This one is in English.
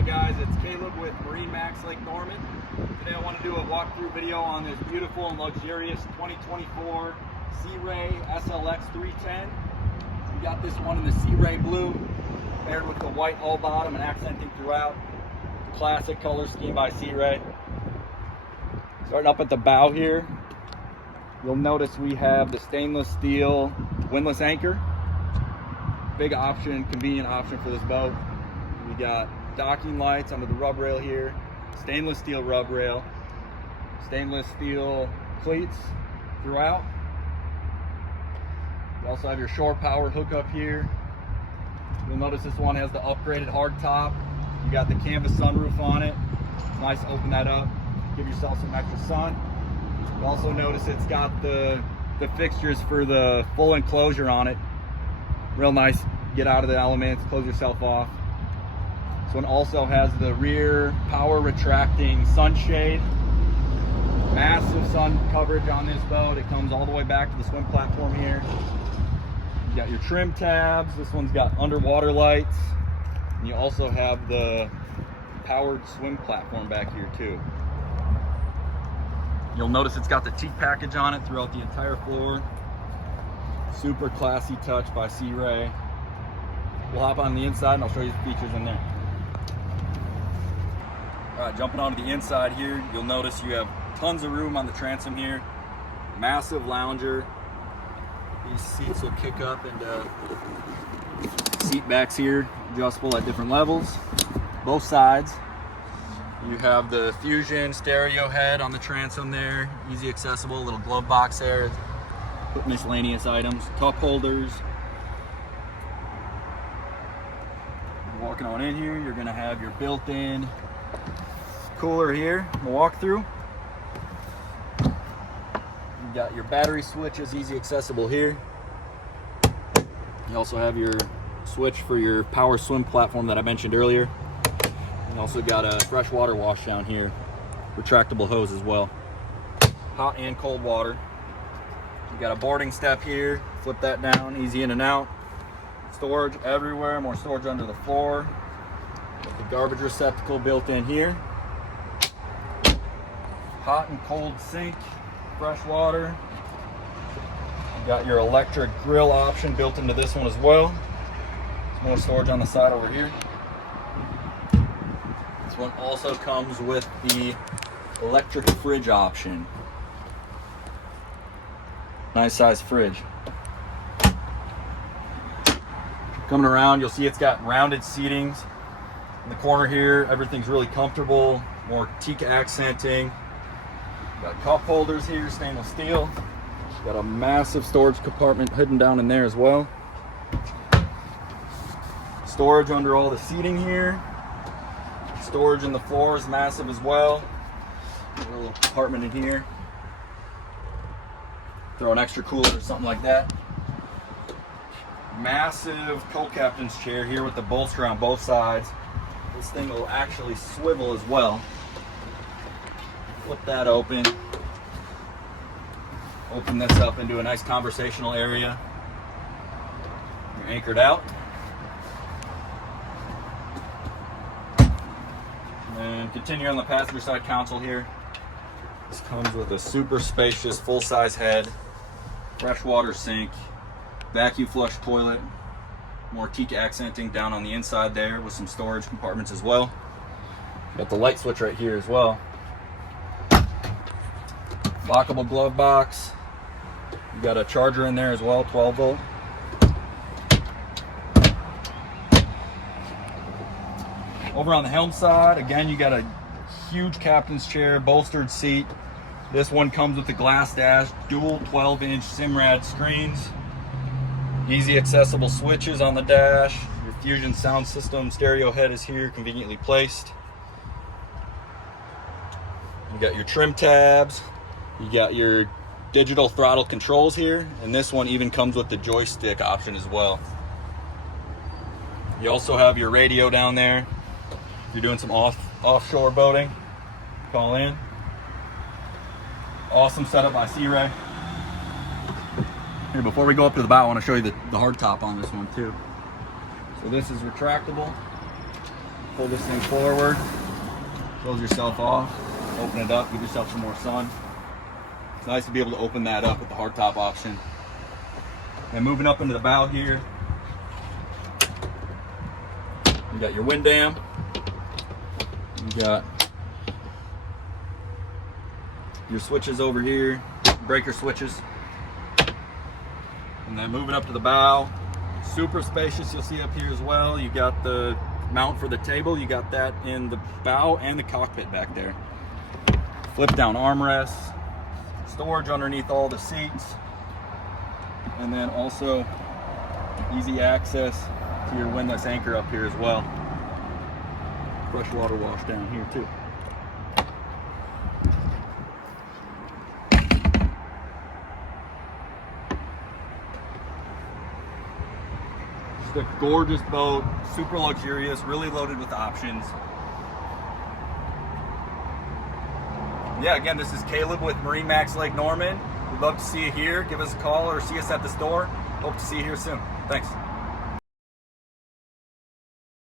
Hey guys, it's Caleb with MarineMax Lake Norman. Today I want to do a walkthrough video on this beautiful and luxurious 2024 Sea Ray SLX 310. We got this one in the Sea Ray blue, paired with the white hull bottom and accenting throughout. Classic color scheme by Sea Ray. Starting up at the bow here, you'll notice we have the stainless steel windlass anchor. Big option, convenient option for this boat. We got docking lights under the rub rail here, stainless steel rub rail, stainless steel cleats throughout. You also have your shore power hookup here. You'll notice this one has the upgraded hard top. You got the canvas sunroof on it. It's nice to open that up, give yourself some extra sun. You also notice it's got the fixtures for the full enclosure on it. Real nice, get out of the elements, close yourself off. This one also has the rear power retracting sunshade. Massive sun coverage on this boat. It comes all the way back to the swim platform here. You got your trim tabs. This one's got underwater lights. And you also have the powered swim platform back here too. You'll notice it's got the teak package on it throughout the entire floor. Super classy touch by Sea Ray. We'll hop on the inside and I'll show you the features in there. All right, jumping onto the inside here, you'll notice you have tons of room on the transom here. Massive lounger. These seats will kick up into seat backs here, adjustable at different levels. Both sides. You have the Fusion stereo head on the transom there, easy accessible, little glove box there. Put miscellaneous items, cup holders. Walking on in here, you're gonna have your built-in cooler here, the walkthrough. You got your battery switches, easy accessible here. You also have your switch for your power swim platform that I mentioned earlier. You also got a freshwater wash down here, retractable hose as well. Hot and cold water. You got a boarding step here, flip that down, easy in and out. Storage everywhere, more storage under the floor. Got the garbage receptacle built in here. Hot and cold sink, fresh water. You got your electric grill option built into this one as well. There's more storage on the side over here. This one also comes with the electric fridge option. Nice size fridge. Coming around, you'll see it's got rounded seatings. In the corner here, everything's really comfortable. More teak accenting. Got cup holders here, stainless steel. Got a massive storage compartment hidden down in there as well. Storage under all the seating here. Storage in the floor is massive as well. A little compartment in here. Throw an extra cooler or something like that. Massive co-captain's chair here with the bolster on both sides. This thing will actually swivel as well. Flip that open. Open this up into a nice conversational area. You're anchored out. And continue on the passenger side console here. This comes with a super spacious full-size head, freshwater sink, vacuum flush toilet, more teak accenting down on the inside there with some storage compartments as well. Got the light switch right here as well. Lockable glove box. You got a charger in there as well, 12 volt. Over on the helm side, again, you got a huge captain's chair, bolstered seat. This one comes with the glass dash, dual 12-inch Simrad screens. Easy accessible switches on the dash. Your Fusion sound system stereo head is here, conveniently placed. You got your trim tabs. You got your digital throttle controls here, and this one even comes with the joystick option as well. You also have your radio down there. If you're doing some offshore boating, call in. Awesome setup by Sea Ray. Here, before we go up to the bow, I want to show you the hard top on this one too. So this is retractable. Pull this thing forward, close yourself off, open it up, give yourself some more sun. It's nice to be able to open that up with the hardtop option. And moving up into the bow here, you got your wind dam, you got your switches over here, breaker switches. And then moving up to the bow, super spacious, you'll see up here as well. You got the mount for the table, you got that in the bow and the cockpit back there. Flip down armrests, storage underneath all the seats, and then also easy access to your windlass anchor up here as well. Freshwater wash down here too. Just a gorgeous boat, super luxurious, really loaded with options. Yeah, again, this is Caleb with MarineMax Lake Norman. We'd love to see you here. Give us a call or see us at the store. Hope to see you here soon. Thanks.